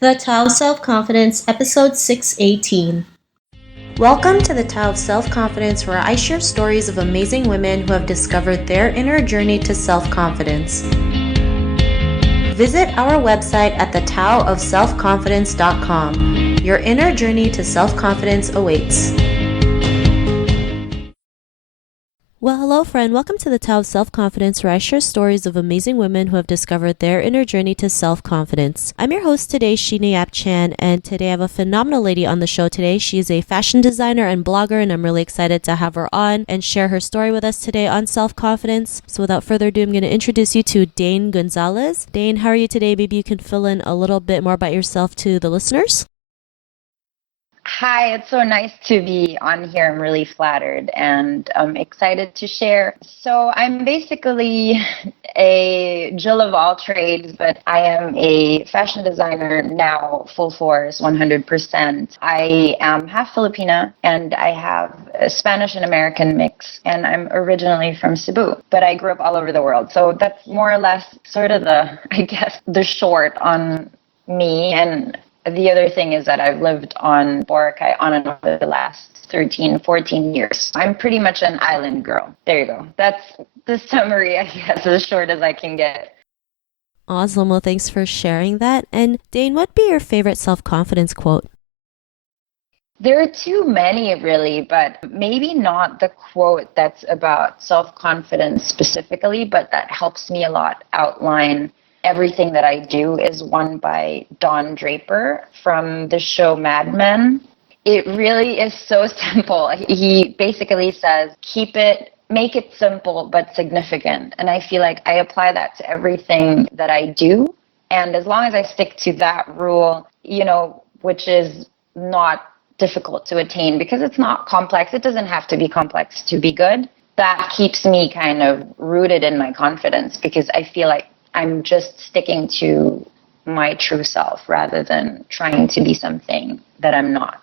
The Tao of Self-Confidence, Episode 618. Welcome to the Tao of Self-Confidence, where I share stories of amazing women who have discovered their inner journey to self-confidence. Visit our website at thetaoofselfconfidence.com. Your inner journey to self-confidence awaits. Well, hello, friend. Welcome to the Tao of Self-Confidence, where I share stories of amazing women who have discovered their inner journey to self-confidence. I'm your host today, Sheena Yap Chan, and today I have a phenomenal lady on the show today. She is a fashion designer and blogger, and I'm really excited to have her on and share her story with us today on self-confidence. So without further ado, I'm going to introduce you to Dane Gonzalez. Dane, how are you today? Maybe you can fill in a little bit more about yourself to the listeners. Hi, it's so nice to be on here. I'm really flattered and I'm excited to share. So I'm basically a Jill of all trades, but I am a fashion designer now, full force, 100%. I am half Filipina and I have a Spanish and American mix, and I'm originally from Cebu, but I grew up all over the world. So that's more or less sort of the short on me. And the other thing is that I've lived on Boracay on and off for the last 13, 14 years. I'm pretty much an island girl. There you go. That's the summary, I guess, as short as I can get. Awesome. Well, thanks for sharing that. And Dane, what'd be your favorite self-confidence quote? There are too many, really, but maybe not the quote that's about self-confidence specifically, but that helps me a lot outline everything that I do, is one by Don Draper from the show Mad Men. It really is so simple. He basically says, make it simple but significant. And I feel like I apply that to everything that I do. And as long as I stick to that rule, which is not difficult to attain because it's not complex. It doesn't have to be complex to be good. That keeps me kind of rooted in my confidence because I feel like I'm just sticking to my true self rather than trying to be something that I'm not.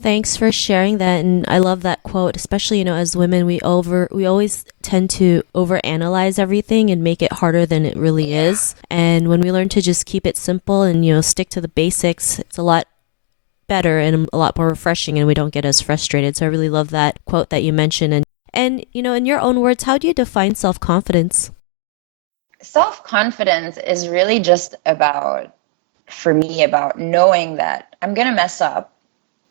Thanks for sharing that, and I love that quote. Especially, as women, we always tend to overanalyze everything and make it harder than it really is. And when we learn to just keep it simple and stick to the basics, it's a lot better and a lot more refreshing, and we don't get as frustrated. So I really love that quote that you mentioned. And in your own words, how do you define self-confidence? Self-confidence is really just about knowing that I'm going to mess up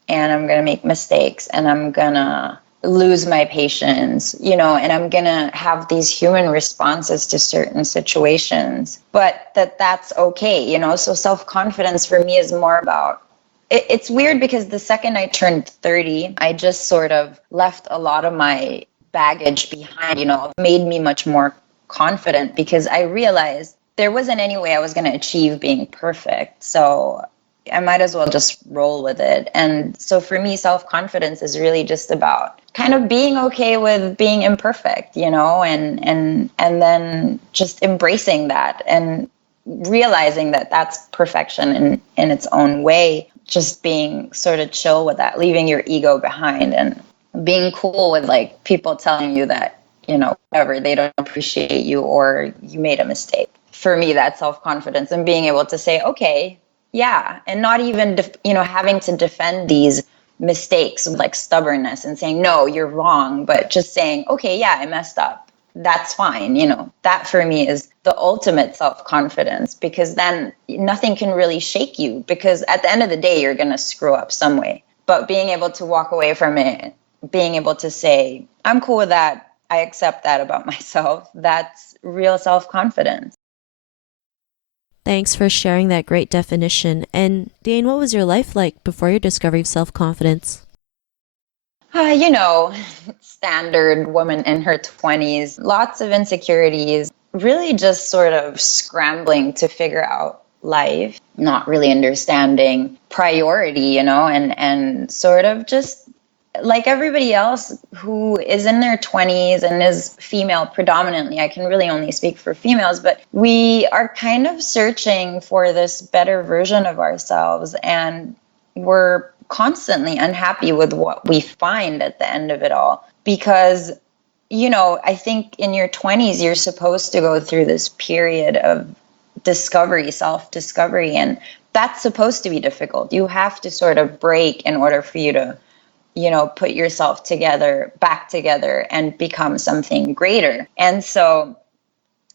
and I'm going to make mistakes and I'm going to lose my patience, and I'm going to have these human responses to certain situations, but that's okay, So self-confidence for me is more about, it's weird because the second I turned 30, I just sort of left a lot of my baggage behind, made me much more confident because I realized there wasn't any way I was going to achieve being perfect. So I might as well just roll with it. And so for me, self-confidence is really just about kind of being okay with being imperfect, and then just embracing that and realizing that that's perfection in its own way, just being sort of chill with that, leaving your ego behind and being cool with like people telling you that, whatever, they don't appreciate you or you made a mistake. For me, that's self-confidence and being able to say, okay, yeah, and not even, having to defend these mistakes with like stubbornness and saying, no, you're wrong, but just saying, okay, yeah, I messed up. That's fine. That for me is the ultimate self-confidence because then nothing can really shake you because at the end of the day, you're going to screw up some way. But being able to walk away from it, being able to say, I'm cool with that. I accept that about myself. That's real self-confidence. Thanks for sharing that great definition. And Dane, what was your life like before your discovery of self-confidence? Standard woman in her 20s, lots of insecurities, really just sort of scrambling to figure out life, not really understanding priority, and sort of just like everybody else who is in their 20s and is female predominantly. I can really only speak for females, but we are kind of searching for this better version of ourselves, and we're constantly unhappy with what we find at the end of it all because, I think in your 20s, you're supposed to go through this period of discovery, self-discovery. And that's supposed to be difficult. You have to sort of break in order for you to, put yourself together, back together, and become something greater. And so,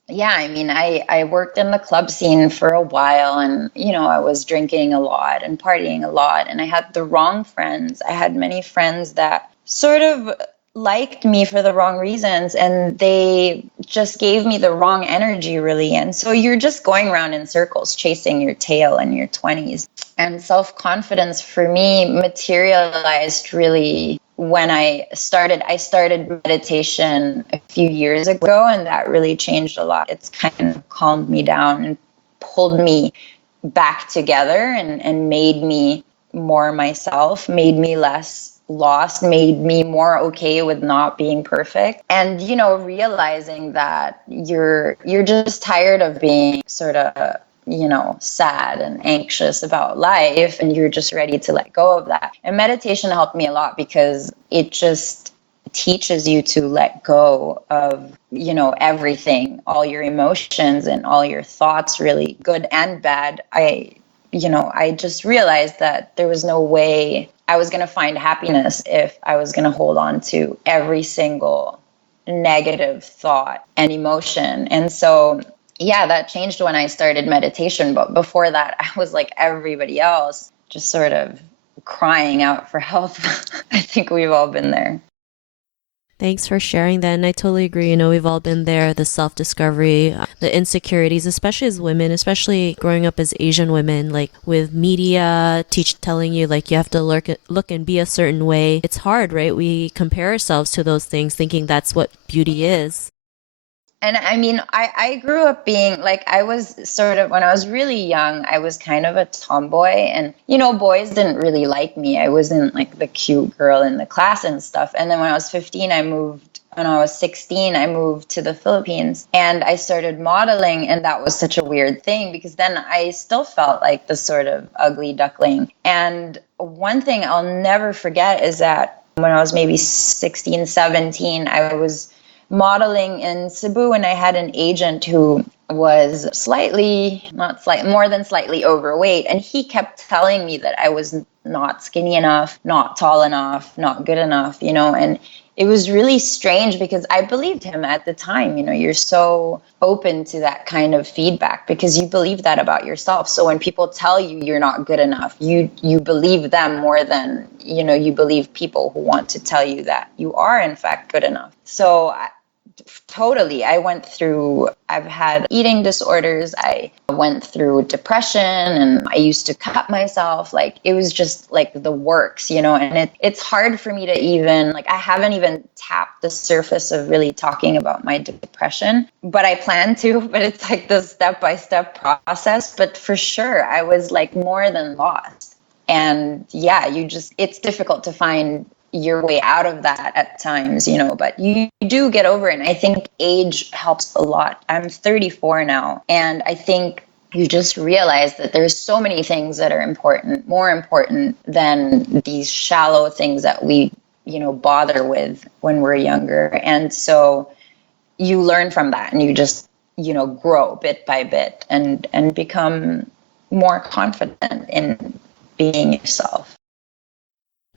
yeah, I mean, I worked in the club scene for a while, and, I was drinking a lot and partying a lot, and I had the wrong friends. I had many friends that sort of liked me for the wrong reasons, and they just gave me the wrong energy, really. And so you're just going around in circles, chasing your tail in your 20s. And self-confidence for me materialized really when I started meditation a few years ago, and that really changed a lot. It's kind of calmed me down and pulled me back together, and made me more myself, made me less lost, made me more okay with not being perfect. And, realizing that you're just tired of being sort of, sad and anxious about life, and you're just ready to let go of that. And meditation helped me a lot because it just teaches you to let go of, everything, all your emotions and all your thoughts, really good and bad. I just realized that there was no way I was going to find happiness if I was going to hold on to every single negative thought and emotion. And so, yeah, that changed when I started meditation. But before that, I was like everybody else, just sort of crying out for help. I think we've all been there. Thanks for sharing that. And I totally agree. We've all been there, the self-discovery, the insecurities, especially as women, especially growing up as Asian women, like with media telling you like you have to look and be a certain way. It's hard, right? We compare ourselves to those things thinking that's what beauty is. And I mean, I grew up being like, I was sort of, when I was really young, I was kind of a tomboy, and, boys didn't really like me. I wasn't like the cute girl in the class and stuff. And then when I was 15, when I was 16, I moved to the Philippines, and I started modeling. And that was such a weird thing because then I still felt like the sort of ugly duckling. And one thing I'll never forget is that when I was maybe 16, 17, I was modeling in Cebu, and I had an agent who was more than slightly overweight. And he kept telling me that I was not skinny enough, not tall enough, not good enough, and it was really strange because I believed him at the time. You're so open to that kind of feedback because you believe that about yourself. So when people tell you you're not good enough, you believe them more than, you believe people who want to tell you that you are in fact good enough. So totally. I've had eating disorders. I went through depression, and I used to cut myself. Like, it was just like the works, and it's hard for me to even, like, I haven't even tapped the surface of really talking about my depression, but I plan to, but it's like the step-by-step process. But for sure, I was like more than lost. And yeah, it's difficult to find your way out of that at times, but you do get over it. And I think age helps a lot. I'm 34 now, and I think you just realize that there's so many things that are important, more important than these shallow things that we, bother with when we're younger. And so you learn from that, and you just, grow bit by bit and become more confident in being yourself.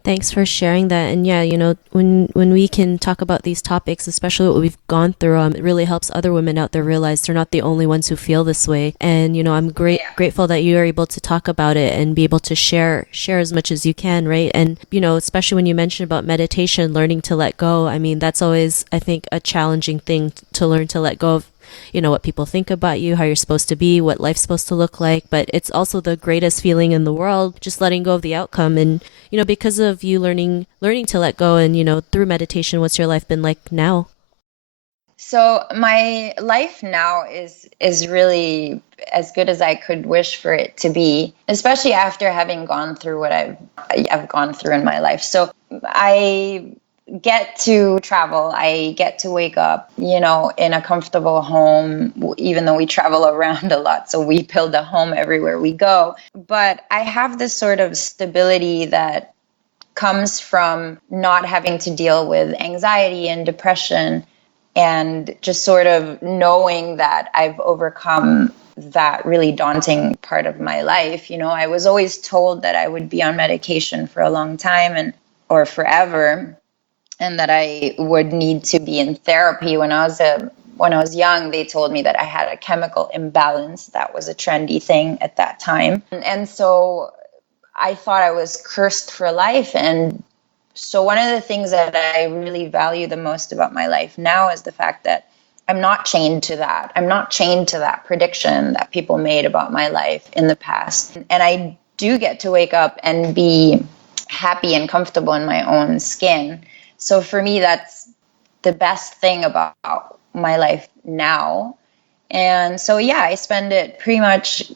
Thanks for sharing that. And yeah, when we can talk about these topics, especially what we've gone through, it really helps other women out there realize they're not the only ones who feel this way. And I'm grateful that you are able to talk about it and be able to share as much as you can, right? And especially when you mentioned about meditation, learning to let go. I mean, that's always, I think, a challenging thing to learn to let go of. What people think about you, how you're supposed to be, what life's supposed to look like. But it's also the greatest feeling in the world, just letting go of the outcome. And, because of you learning to let go and, through meditation, what's your life been like now? So my life now is really as good as I could wish for it to be, especially after having gone through what I've gone through in my life. So I get to travel. I get to wake up, in a comfortable home, even though we travel around a lot. So we build a home everywhere we go. But I have this sort of stability that comes from not having to deal with anxiety and depression, and just sort of knowing that I've overcome that really daunting part of my life. You know, I was always told that I would be on medication for a long time or forever, and that I would need to be in therapy. When I was young, they told me that I had a chemical imbalance. That was a trendy thing at that time. And so I thought I was cursed for life. And so one of the things that I really value the most about my life now is the fact that I'm not chained to that. I'm not chained to that prediction that people made about my life in the past. And I do get to wake up and be happy and comfortable in my own skin. So for me, that's the best thing about my life now. And so, yeah, I spend it pretty much,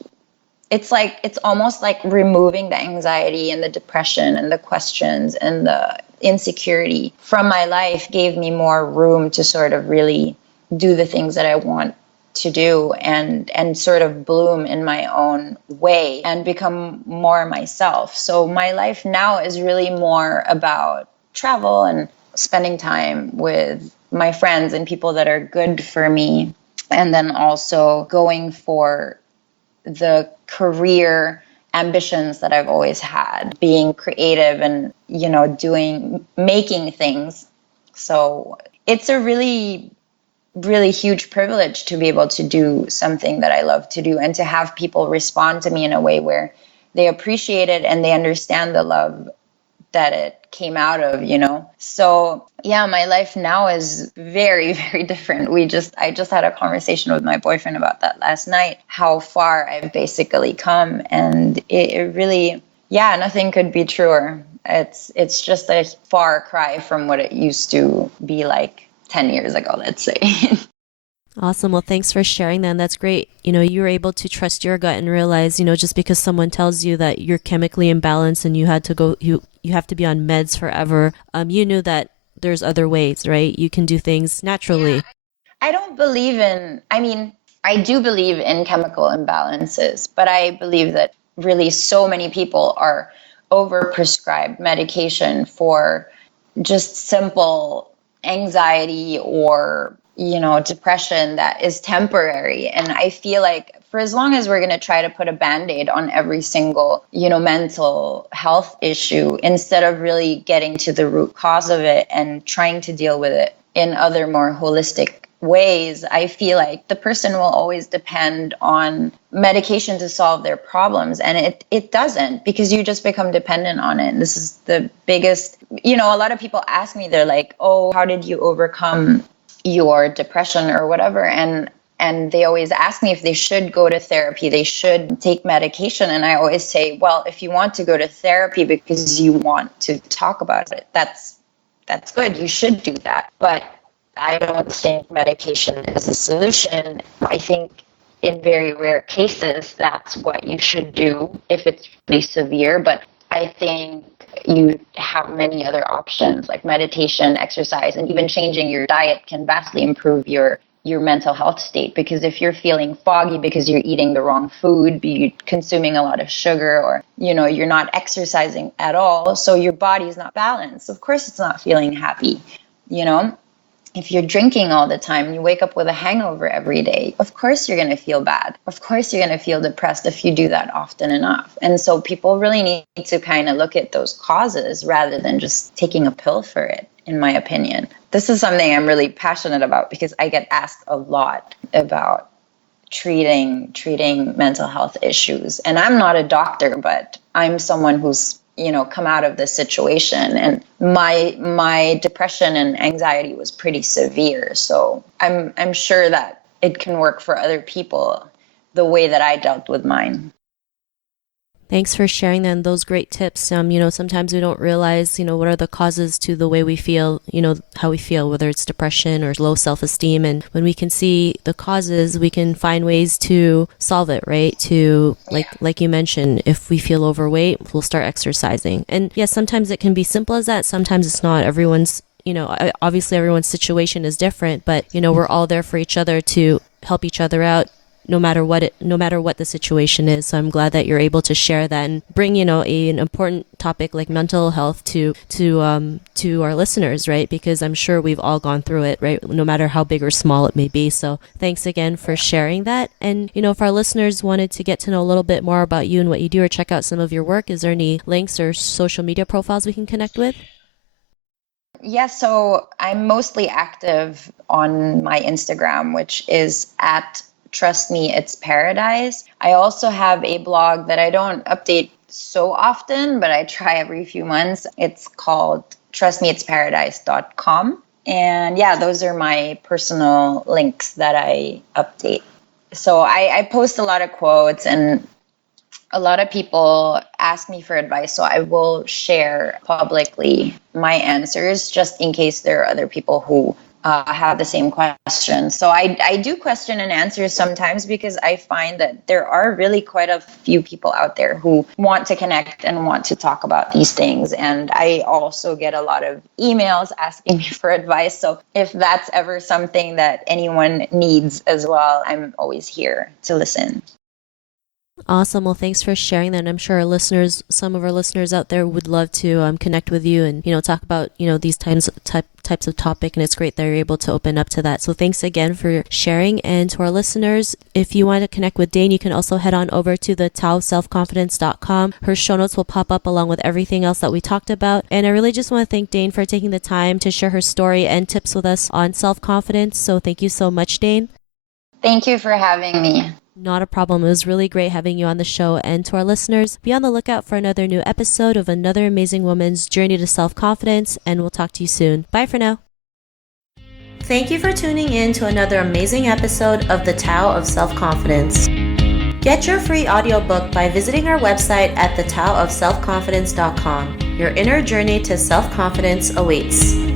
it's almost like removing the anxiety and the depression and the questions and the insecurity from my life gave me more room to sort of really do the things that I want to do and sort of bloom in my own way and become more myself. So my life now is really more about travel and spending time with my friends and people that are good for me. And then also going for the career ambitions that I've always had, being creative and, you know, making things. So it's a really, really huge privilege to be able to do something that I love to do and to have people respond to me in a way where they appreciate it and they understand the love that it came out of, you know. So yeah, my life now is very, very different. I just had a conversation with my boyfriend about that last night, how far I've basically come. And it really, yeah, nothing could be truer. It's just a far cry from what it used to be like 10 years ago, let's say. Awesome. Well, thanks for sharing that. And that's great. You know, you were able to trust your gut and realize, you know, just because someone tells you that you're chemically imbalanced and you have to be on meds forever, you knew that there's other ways, right? You can do things naturally. Yeah. I do believe in chemical imbalances, but I believe that really so many people are overprescribed medication for just simple anxiety or, you know, depression that is temporary. And I feel like for as long as we're going to try to put a Band-Aid on every single, you know, mental health issue, instead of really getting to the root cause of it and trying to deal with it in other more holistic ways, I feel like the person will always depend on medication to solve their problems. And it doesn't, because you just become dependent on it. And this is the biggest, you know, a lot of people ask me, they're like, oh, how did you overcome your depression or whatever? And they always ask me if they should go to therapy, they should take medication. And I always say, well, if you want to go to therapy because you want to talk about it, that's good. You should do that. But I don't think medication is a solution. I think in very rare cases, that's what you should do if it's really severe. But I think you have many other options like meditation, exercise, and even changing your diet can vastly improve your mental health state. Because if you're feeling foggy because you're eating the wrong food, you're consuming a lot of sugar, or, you know, you're not exercising at all, so your body's not balanced. Of course it's not feeling happy, you know. If you're drinking all the time and you wake up with a hangover every day, of course you're going to feel bad. Of course you're going to feel depressed if you do that often enough. And so people really need to kind of look at those causes rather than just taking a pill for it, in my opinion. This is something I'm really passionate about because I get asked a lot about treating mental health issues. And I'm not a doctor, but I'm someone who's, you know, come out of this situation, and my depression and anxiety was pretty severe. So I'm sure that it can work for other people the way that I dealt with mine. Thanks for sharing then those great tips. You know, sometimes we don't realize, you know, what are the causes to the way we feel, you know, how we feel, whether it's depression or low self-esteem. And when we can see the causes, we can find ways to solve it, right? To, like you mentioned, if we feel overweight, we'll start exercising. And yes, sometimes it can be simple as that. Sometimes it's not. Everyone's, you know, obviously everyone's situation is different, but, you know, we're all there for each other to help each other out, no matter what the situation is. So I'm glad that you're able to share that and bring, an important topic like mental health to our listeners, right? Because I'm sure we've all gone through it, right? No matter how big or small it may be. So thanks again for sharing that. And, if our listeners wanted to get to know a little bit more about you and what you do, or check out some of your work, is there any links or social media profiles we can connect with? Yeah, so I'm mostly active on my Instagram, which is at Trust Me, It's Paradise. I also have a blog that I don't update so often, but I try every few months. It's called trustmeitsparadise.com. And yeah, those are my personal links that I update. So I post a lot of quotes, and a lot of people ask me for advice, so I will share publicly my answers just in case there are other people who have the same question. So I do question and answer sometimes, because I find that there are really quite a few people out there who want to connect and want to talk about these things. And I also get a lot of emails asking me for advice. So if that's ever something that anyone needs as well, I'm always here to listen. Awesome. Well, thanks for sharing that. And I'm sure some of our listeners out there would love to connect with you and, talk about, these types of topic. And it's great that you're able to open up to that. So thanks again for sharing. And to our listeners, if you want to connect with Dane, you can also head on over to the taoselfconfidence.com. Her show notes will pop up along with everything else that we talked about. And I really just want to thank Dane for taking the time to share her story and tips with us on self-confidence. So thank you so much, Dane. Thank you for having me. Not a problem. It was really great having you on the show. And to our listeners, be on the lookout for another new episode of another amazing woman's journey to self-confidence, and we'll talk to you soon. Bye for now. Thank you for tuning in to another amazing episode of The Tao of Self-Confidence. Get your free audiobook by visiting our website at thetaoofselfconfidence.com. Your inner journey to self-confidence awaits.